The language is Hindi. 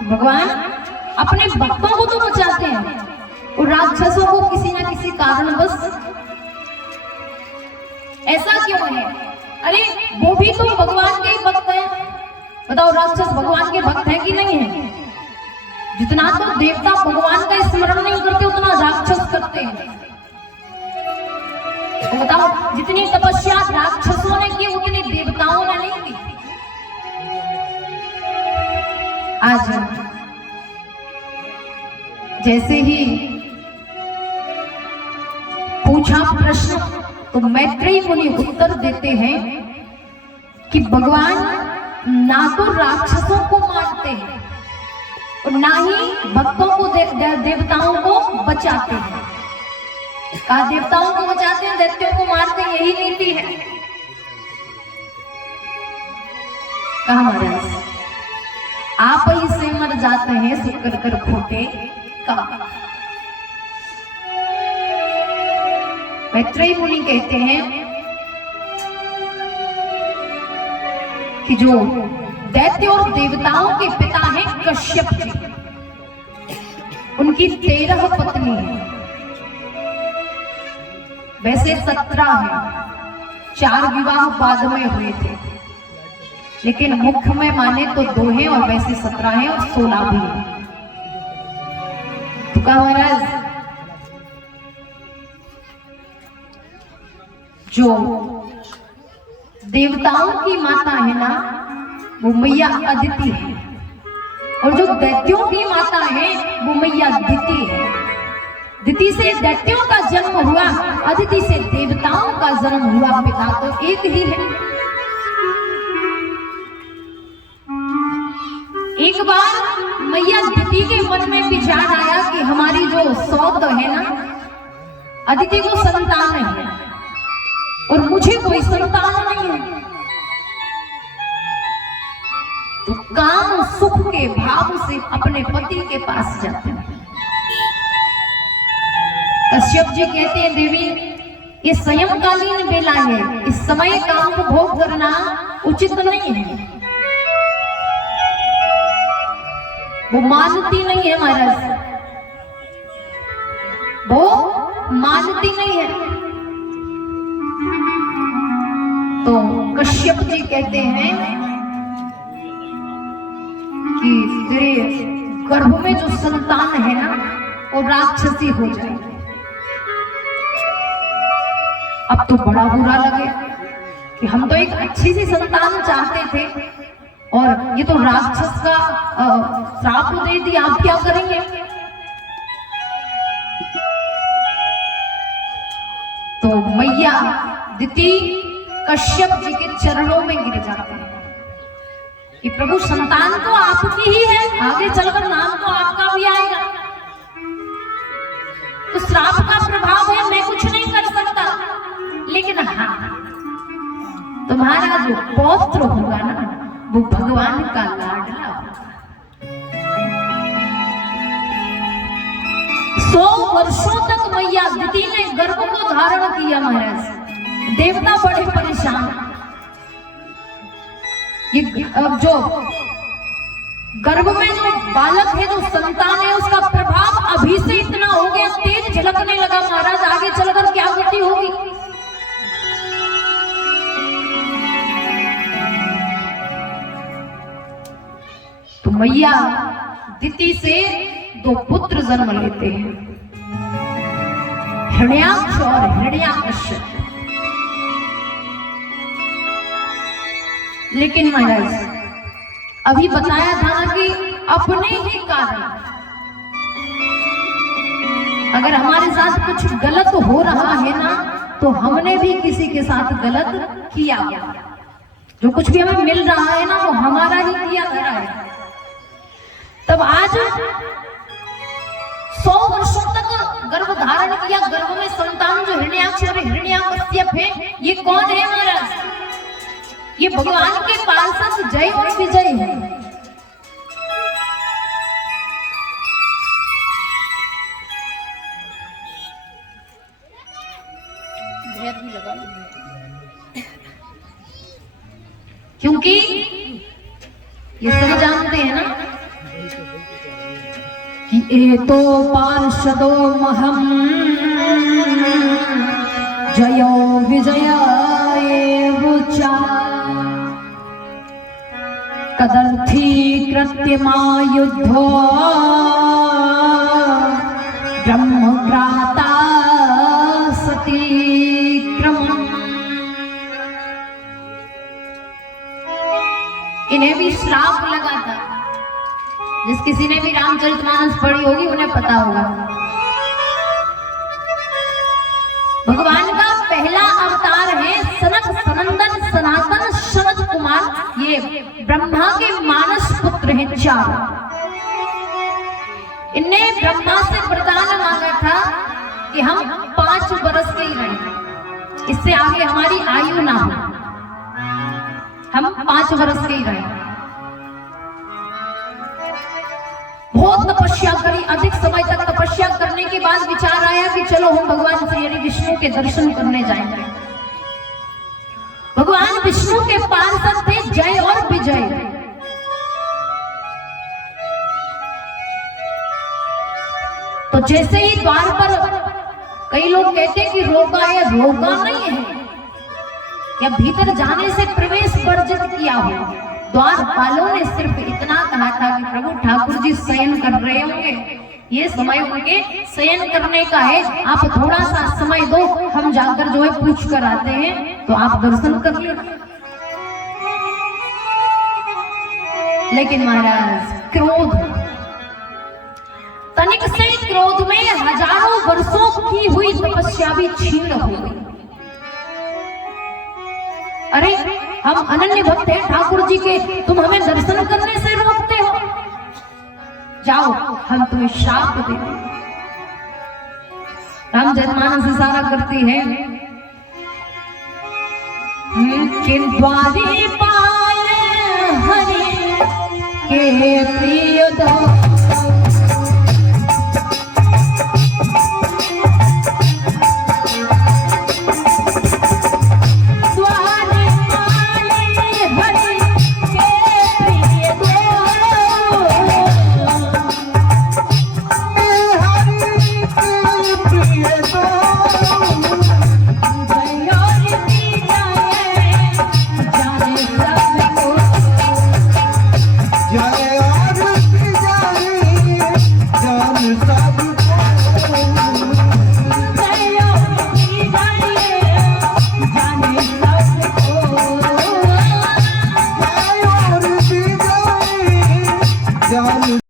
भगवान अपने भक्तों को तो बचाते हैं और राक्षसों को किसी ना किसी कारणवश ऐसा क्यों है? अरे वो भी तो भगवान के ही भक्त हैं। बताओ राक्षस भगवान के भक्त हैं कि नहीं है? जितना तो देवता भगवान का स्मरण नहीं करते उतना राक्षस करते हैं। तो बताओ जितनी तपस्या राक्षसों ने की उतनी देवताओं ने नहीं की। आज जैसे ही पूछा प्रश्न तो मैत्रेयी मुनि उत्तर देते हैं कि भगवान ना तो राक्षसों को मारते हैं और ना ही भक्तों को देवताओं को बचाते हैं। कहा देवताओं को बचाते हैं, दैत्यों को मारते हैं, यही नीति है। कहा महाराज आप ही से मर जाते हैं सुख कर कर खोटे का। मैत्रेयी मुनि कहते हैं कि जो दैत्य और देवताओं के पिता हैं कश्यप जी, उनकी 13 पत्नी है। वैसे 17 है, 4 विवाह बाद में हुए थे, लेकिन मुख्य में माने तो 2 हैं और वैसे 17 हैं और 16 भी है। तो कहा महाराज जो देवताओं की माता है ना वो मैया अदिति है और जो दैत्यों की माता है वो मैया दिति है। दिति से दैत्यों का जन्म हुआ, अदिति से देवताओं का जन्म हुआ, पिता तो एक ही है। एक बार मैया दिति के मन में विचार आया कि हमारी जो सौत है ना अदिति को संतान है और मुझे कोई संतान नहीं है। तो काम सुख के भाव से अपने पति के पास जाते हैं। कश्यप जी कहते हैं देवी ये स्वयंकालीन बेला है, इस समय काम को भोग करना उचित नहीं है। वो मानती नहीं है महाराज, वो मानती नहीं है। तो कश्यप जी कहते हैं कि तेरे गर्भ में जो संतान है ना वो राक्षसी हो जाएगी। अब तो बड़ा बुरा लगे कि हम तो एक अच्छी सी संतान चाहते थे और ये तो राक्षस का श्राप दे दिया, आप क्या करेंगे? तो मैया दिति कश्यप जी के चरणों में गिर जाते हैं कि प्रभु संतान तो आपकी ही है, आगे चलकर नाम तो आपका भी आएगा, तो श्राप का प्रभाव है, मैं कुछ नहीं कर सकता। लेकिन हाँ तुम्हारा जो पौत्र होगा ना वो भगवान का लाडला होगा। 100 वर्षों तक मैया दिति ने गर्भ को धारण किया महाराज। देवता बड़े परेशान। ये अब जो गर्भ में जो बालक है, जो संतान है, उसका प्रभाव अभी से इतना हो गया, तेज झलकने लगा महाराज, आगे चलकर क्या गति होगी? तो मैया दिति से 2 पुत्र जन्म लेते हैं, हिरण्याक्ष और हिरण्याकश्यप। लेकिन महाराज अभी बताया था ना कि अपने ही कारण अगर हमारे साथ कुछ गलत हो रहा है ना तो हमने भी किसी के साथ गलत किया। जो कुछ भी हमें मिल रहा है ना वो हमारा ही किया धरा है। तब आज 100 वर्षों तक गर्भ धारण किया, गर्भ में संतान जो हिरण्याक्ष और हिरण्याकश्यप है, ये कौन है महाराज? ये भगवान के पार्षद जय और विजय है। भी लगा क्योंकि ये सब जानते हैं ना कि एतो पार्षदो महम जयो विजयाय चा कदर्थी कृत्यमायुद्धो ब्रह्मग्राता सती क्रमम्। इन्हें भी श्राप लगा था। जिस किसी ने भी रामचरितमानस पढ़ी होगी उन्हें पता होगा। भगवान का पहला अवतार है सनक सनंदन सनातन सनत कुमार। ये ब्रह्मा के मानस पुत्र हैं चार। इनने ब्रह्मा से वरदान मांगा था कि हम 5 वर्ष के ही रहें, इससे आगे हमारी आयु ना हो, हम 5 वर्ष के ही रहें। बहुत तपस्या करी, अधिक समय तक तपस्या करने के बाद विचार आया कि चलो हम भगवान श्री हरि विष्णु के दर्शन करने जाएंगे। भगवान विष्णु के पार्षद थे जय और विजय। तो जैसे ही द्वार पर, कई लोग कहते कि रोका है, रोका नहीं है, या भीतर जाने से प्रवेश वर्जित किया हो। द्वारपालों ने सिर्फ इतना कहा था कि प्रभु ठाकुर जी शयन कर रहे होंगे, ये समय उनके शयन करने का है, आप थोड़ा सा समय दो, हम जाकर जो है पूछ कर आते हैं, तो आप दर्शन कर लेना। लेकिन महाराज क्रोध, तनिक से क्रोध में हजारों वर्षों की हुई तपस्या भी छीन हो गई। अरे हम अनन्य भक्त हैं ठाकुर जी के, तुम हमें दर्शन करने से रोकते हो, जाओ हम तुम्हें शाप देते। रामचरितमानस इशारा करती है कि द्वारपाल हरि के प्रिय दो